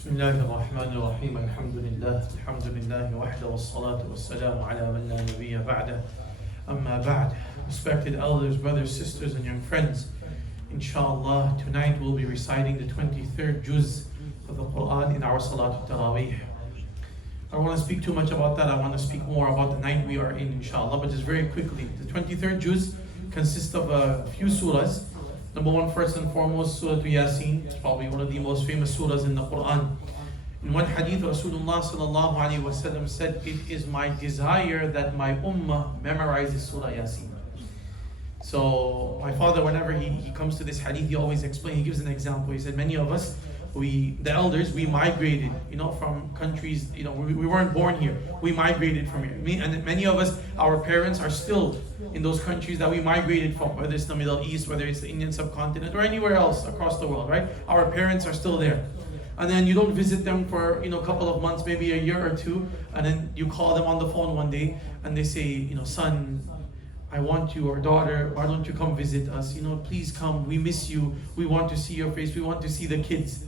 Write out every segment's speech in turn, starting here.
بسم الله الرحمن الرحيم الحمد لله وحده والصلاة والسلام على من لا نبي بعده أما بعد. Respected elders, brothers, sisters and young friends, inshallah tonight we'll be reciting the 23rd juz of the Quran in our Salatul Taraweeh. I don't want to speak too much about that. I want to speak more about the night we are in, inshallah, but just very quickly. The 23rd juz consists of a few surahs. Number one, first and foremost, Surah Yasin. It's probably one of the most famous surahs in the Quran. In one hadith, Rasulullah sallallahu alaihi wasallam said, "It is my desire that my ummah memorizes Surah Yasin." So my father, whenever he comes to this hadith, he always explains, he gives an example. He said, many of us, the elders, we migrated, from countries, we weren't born here. We migrated from here. And many of us, our parents are still in those countries that we migrated from, whether it's the Middle East, whether it's the Indian subcontinent, or anywhere else across the world, right? Our parents are still there. And then you don't visit them for, a couple of months, maybe a year or two, and then you call them on the phone one day, and they say, son, I want you, or daughter, why don't you come visit us? Please come, we miss you, we want to see your face, we want to see the kids.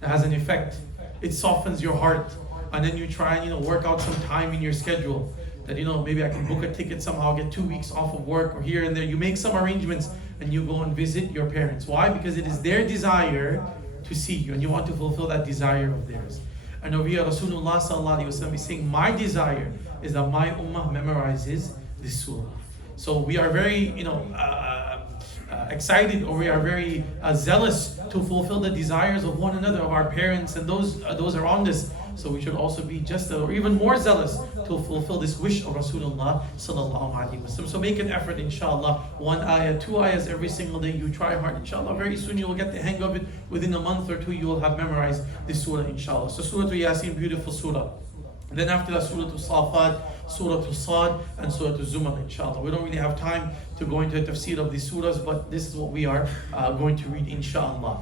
That has an effect. It softens your heart. And then you try and work out some time in your schedule. That maybe I can book a ticket somehow, get 2 weeks off of work or here and there. You make some arrangements and you go and visit your parents. Why? Because it is their desire to see you and you want to fulfill that desire of theirs. And over here Rasulullah sallallahu alaihi wasallam is saying, my desire is that my ummah memorizes this surah. So we are very excited, or we are very zealous to fulfill the desires of one another, of our parents and those around us. So we should also be just or even more zealous to fulfill this wish of Rasulullah sallallahu alaihi wasallam. So make an effort, inshallah. 1 ayah, 2 ayahs every single day. You try hard, inshallah. Very soon you will get the hang of it. Within a month or two, you will have memorized this surah, inshallah. So Surah Yasin, beautiful surah. And then after that, Surah Safat, Surah Sad, and Surah Zumar, inshallah. We don't really have time to go into the tafsir of these surahs, but this is what we are going to read, inshallah.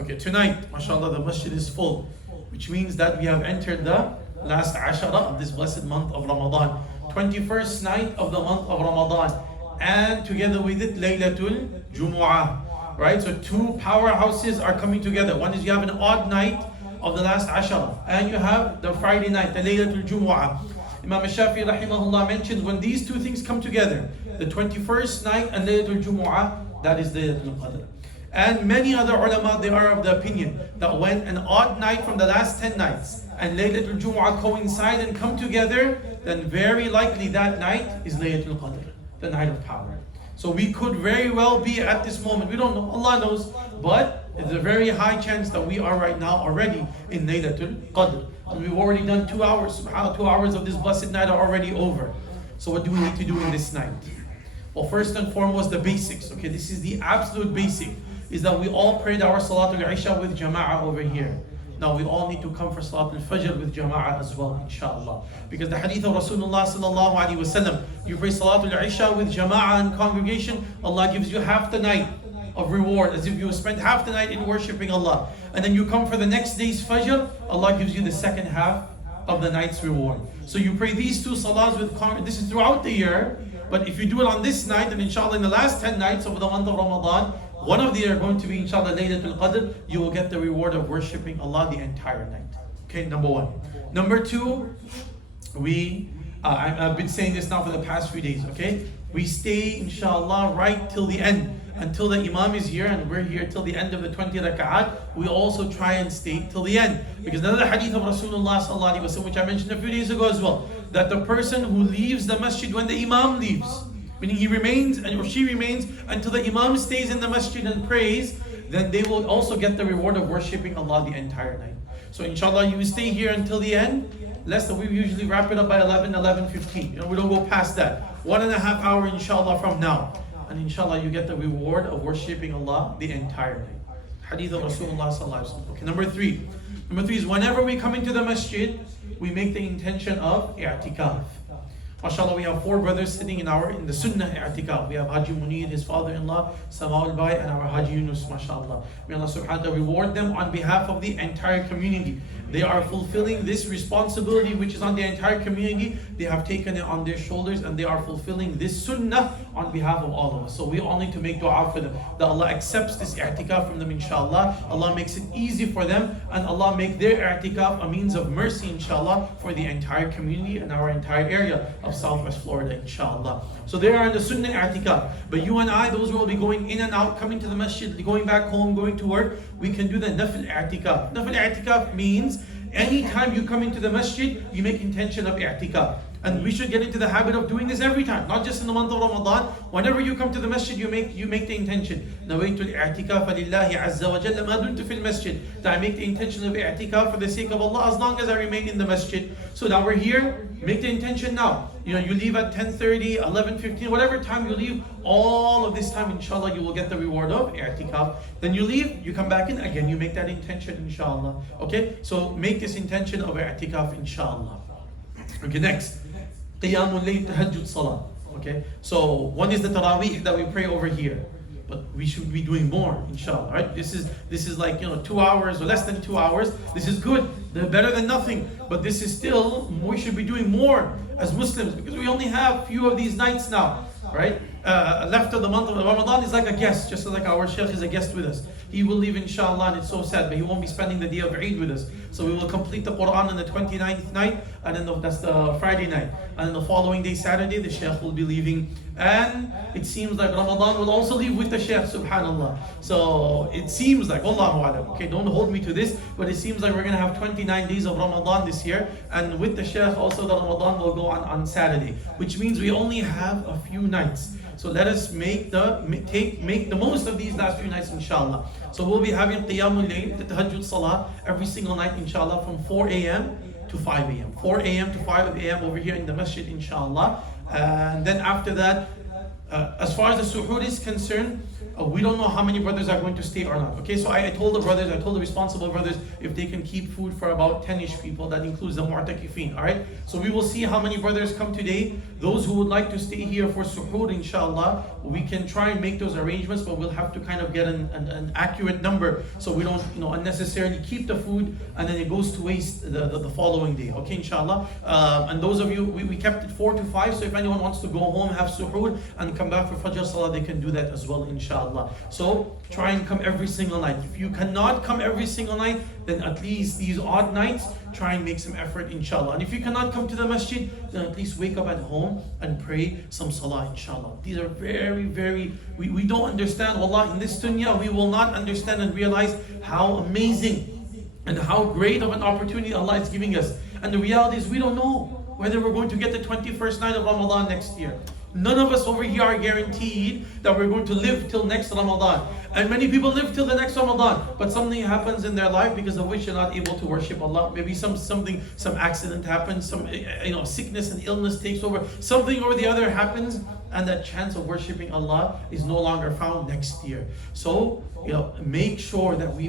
Okay, tonight, mashallah, the masjid is full, which means that we have entered the last ashara of this blessed month of Ramadan. 21st night of the month of Ramadan. And together with it, Laylatul Jumu'ah. Right, so two powerhouses are coming together. One is you have an odd night of the last ashara, and you have the Friday night, the Laylatul Jumu'ah. Imam Shafi'i rahimahullah mentions when these two things come together, the 21st night and Laylatul Jumu'ah, that is Laylatul Qadr. And many other ulama, they are of the opinion that when an odd night from the last 10 nights and Laylatul Jumu'ah coincide and come together, then very likely that night is Laylatul Qadr, the night of power. So we could very well be at this moment, we don't know, Allah knows, but it's a very high chance that we are right now already in Laylatul Qadr. And we've already done 2 hours, subhanAllah, 2 hours of this blessed night are already over. So what do we need to do in this night? Well, first and foremost, the basics. Okay, this is the absolute basic, is that we all prayed our Salatul Isha with Jama'ah over here. Now we all need to come for Salatul Fajr with Jama'ah as well, inshallah. Because the hadith of Rasulullah sallallahu alaihi wasallam, you pray Salatul Isha with Jama'ah and congregation, Allah gives you half the night of reward, as if you spent half the night in worshipping Allah. And then you come for the next day's Fajr, Allah gives you the second half of the night's reward. So you pray these two salahs with congregation. This is throughout the year, but if you do it on this night, and inshallah in the last 10 nights of the month of Ramadan, one of the are going to be inshallah Laylatul Qadr, you will get the reward of worshipping Allah the entire night. Okay, number one. Number two, I've been saying this now for the past few days, okay? We stay inshallah right till the end. Until the Imam is here and we're here till the end of the 20 raka'at, we also try and stay till the end. Because another hadith of Rasulullah sallallahu alaihi wasallam, which I mentioned a few days ago as well, that the person who leaves the masjid when the Imam leaves, meaning he remains or she remains until the Imam stays in the masjid and prays, then they will also get the reward of worshipping Allah the entire night. So inshallah, you stay here until the end. Less than we usually wrap it up by 11:15. We don't go past that. 1.5 hours inshallah from now. And inshallah you get the reward of worshipping Allah the entire night. Hadith of Rasulullah sallallahu alaihi wasallam. Okay, number three is whenever we come into the masjid, we make the intention of i'tikaf. MashaAllah, we have 4 brothers sitting in the Sunnah i'tikaf. We have Haji Munir, his father-in-law, Sama'ul Bai, and our Haji Yunus, MashaAllah. May Allah subhanahu wa ta'ala reward them on behalf of the entire community. They are fulfilling this responsibility which is on the entire community. They have taken it on their shoulders and they are fulfilling this sunnah on behalf of all of us. So we all need to make dua for them, that Allah accepts this i'tikaf from them, inshallah. Allah makes it easy for them, and Allah make their i'tikaf a means of mercy, inshallah, for the entire community and our entire area of Southwest Florida, inshallah. So they are in the sunnah i'tikaf. But you and I, those who will be going in and out, coming to the masjid, going back home, going to work, we can do the nafil i'tikaf. Nafil i'tikaf means anytime you come into the masjid, you make intention of i'tikaf. And we should get into the habit of doing this every time, not just in the month of Ramadan. Whenever you come to the masjid, you make the intention. نويت الاعتكاف لله عز وجل ما دمت في المسجد. That I make the intention of i'tikaf for the sake of Allah as long as I remain in the masjid. So now we're here, make the intention now. You leave at 10:30, 11:15, whatever time you leave, all of this time, inshallah, you will get the reward of i'tikaf. Then you leave, you come back in, again, you make that intention, inshallah. Okay, so make this intention of i'tikaf, inshallah. Okay, next. Qiyamul Layl, Tahajjud Salah. Okay, so one is the Taraweeh that we pray over here, but we should be doing more, inshallah. Right? This is like 2 hours or less than 2 hours. This is good, better than nothing. But this is still, we should be doing more as Muslims, because we only have few of these nights now, right? Left of the month of Ramadan is like a guest, just like our Shaykh is a guest with us. He will leave, inshallah, and it's so sad, but he won't be spending the day of Eid with us. So we will complete the Quran on the 29th night, and then that's the Friday night. And then the following day, Saturday, the Shaykh will be leaving. And it seems like Ramadan will also leave with the Shaykh, subhanallah. So it seems like, Wallahu alam, okay, don't hold me to this, but it seems like we're going to have 29 days of Ramadan this year. And with the Shaykh also, the Ramadan will go on Saturday, which means we only have a few nights. So let us make the most of these last few nights, inshallah. So we'll be having Qiyamul Layl, the Tahajjud Salah, every single night, inshallah, from 4 a.m. to 5 a.m. 4 a.m. to 5 a.m. over here in the masjid, inshallah. And then after that, as far as the suhoor is concerned, we don't know how many brothers are going to stay or not. Okay, so I told the responsible brothers, if they can keep food for about 10-ish people, that includes the mu'takifin, alright? So we will see how many brothers come today. Those who would like to stay here for suhoor, inshallah, we can try and make those arrangements, but we'll have to kind of get an accurate number, so we don't unnecessarily keep the food and then it goes to waste the following day. Okay, inshallah. And those of you, we kept it 4 to 5, so if anyone wants to go home, have suhoor, and come back for Fajr Salah, they can do that as well, inshallah. So try and come every single night. If you cannot come every single night, then at least these odd nights, try and make some effort, inshallah. And if you cannot come to the masjid, then at least wake up at home and pray some salah, inshallah. These are very, very, we don't understand, wallah, in this dunya, we will not understand and realize how amazing and how great of an opportunity Allah is giving us. And the reality is, we don't know whether we're going to get the 21st night of Ramadan next year. None of us over here are guaranteed that we're going to live till next Ramadan. And many people live till the next Ramadan, but something happens in their life because of which they're not able to worship Allah. Maybe some accident happens, some sickness and illness takes over, something or the other happens, and that chance of worshiping Allah is no longer found next year. So make sure that we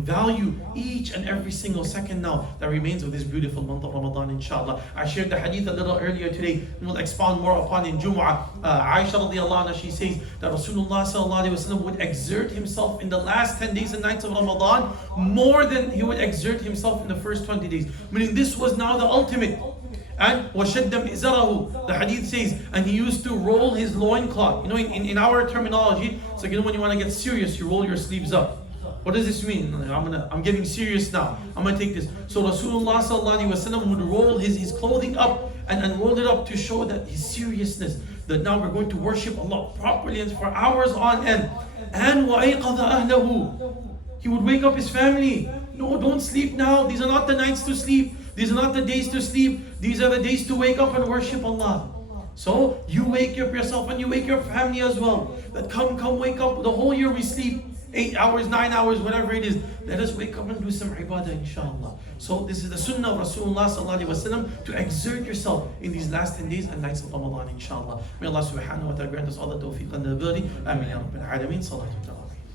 value each and every single second now that remains of this beautiful month of Ramadan, inshallah. I shared the hadith a little earlier today, and we'll expound more upon in Jumu'ah. Aisha radiallahu anha, she says that Rasulullah sallallahu alaihi wasallam would exert himself in the last 10 days and nights of Ramadan more than he would exert himself in the first 20 days. Meaning this was now the ultimate. And وَشَدَّ مِئْزَرَهُ, the hadith says, and he used to roll his loincloth. In our terminology, it's like when you want to get serious, you roll your sleeves up. What does this mean? I'm getting serious now. I'm going to take this. So Rasulullah sallallahu alaihi wasallam would roll his clothing up and roll it up to show that his seriousness, that now we're going to worship Allah properly and for hours on end. And وَأَيْقَظَ أَهْلَهُ, he would wake up his family. No, don't sleep now. These are not the nights to sleep. These are not the days to sleep. These are the days to wake up and worship Allah. So you wake up yourself and you wake your family as well. That come wake up. The whole year we sleep 8 hours, 9 hours, whatever it is. Let us wake up and do some ibadah, inshallah. So this is the sunnah of Rasulullah sallallahu alaihi wasallam, to exert yourself in these last 10 days and nights of Ramadan, inshallah. May Allah subhanahu wa ta'ala grant us all the tawfiq and the ability. Ameen ya Rabbil Alameen. Salatu